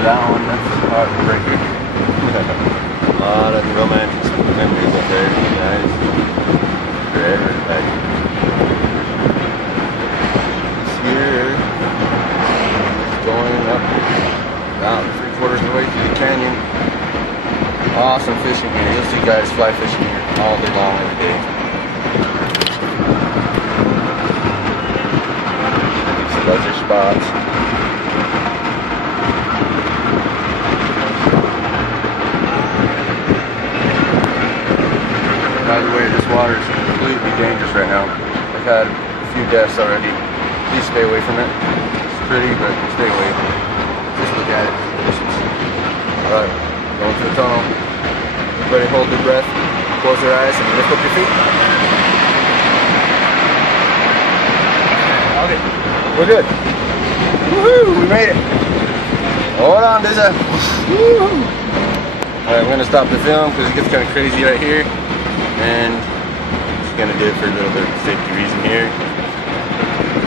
for that one. That's heartbreaking. A lot of romantic memories up there, guys. Forever, like. This here is going up about 3/4 of the way through the canyon. Awesome fishing here. You'll see guys fly fishing here all day long, every day. Some other spots. By the way, this water is completely dangerous right now. I've had a few deaths already. Please stay away from it. It's pretty, but stay away. Just look at it. Alright, going to the tunnel. Everybody hold their breath, close their eyes, and lift up your feet. Okay, we're good. Woohoo! We made it. Hold on, there's a. Alright, I'm gonna stop the film because it gets kind of crazy right here. And it's gonna do it for a little bit of safety reason here.